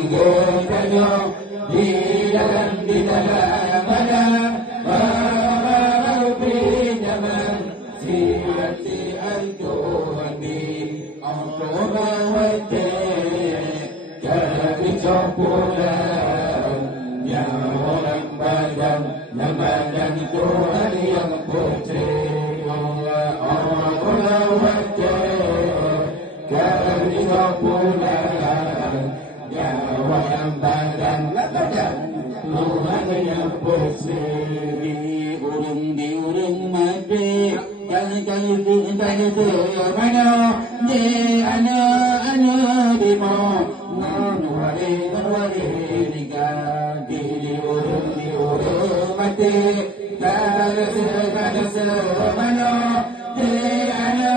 menggetanya di dalam mana Rabbi zaman siat-siat Tuhan di Angkora wate jadi campuran yang orang badan badan Tuhan yang putri Angkora wate jadi campuran yang orang badan Tuhan yang putri di urung mati jangan mana di ana di mau wari nikah di urung mati jangan mana di ana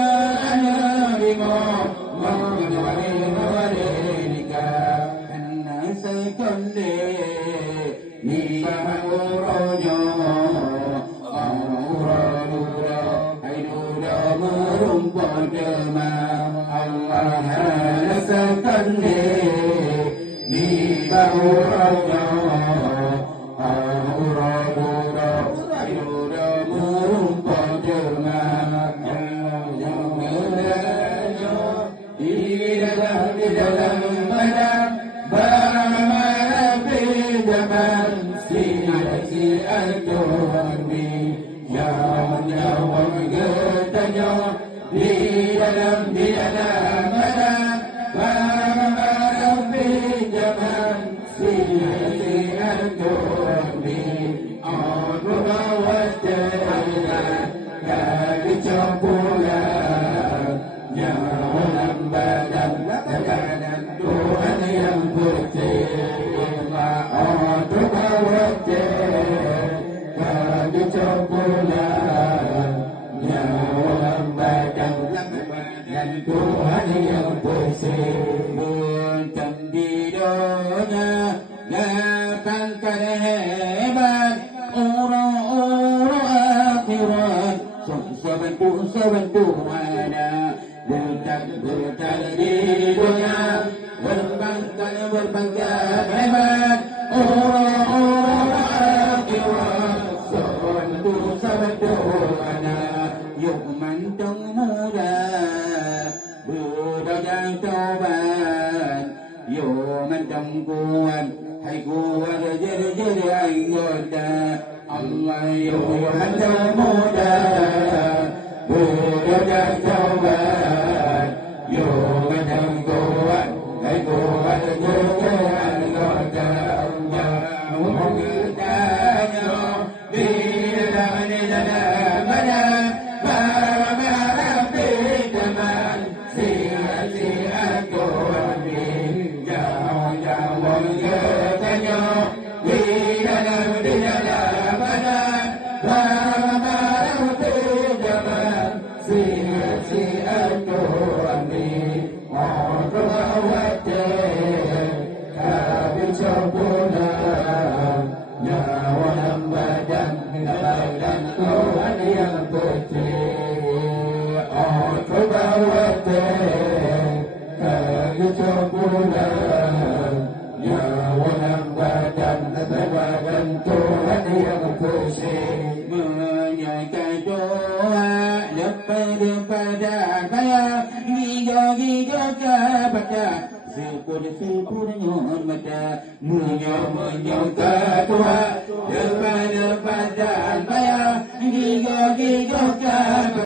di mau wari nikah karena sekali ni bahoronya merumpah demam Allah sekali di bahoronya merumpah demam di dalam badan Rabbi zaman siat Tuhan yang getanya di dalam mana Rabbi zaman siat Tuhan aku wate dari campuran yang orang badan Tuhan yang putih aku wate dari campuran yang orang badan Tuhan yang putih bukan di dunia datangkan hebat orang-orang akhirat sebantu ada bukan di dunia berbangga hebat orang-orang akhirat sebantu ada yuk mantong muda berdaya taubat yuk mantong kuat hai kuat jadi anggota Allah yuk mantong muda berdaya taubat yuk mantong kuat hai kuat jadi anggota Allah mengutanya di dalam mana Tuhan yang pusing menyampaikan doa daripada saya giga kepada sepuluh nyon mata menyoka doa daripada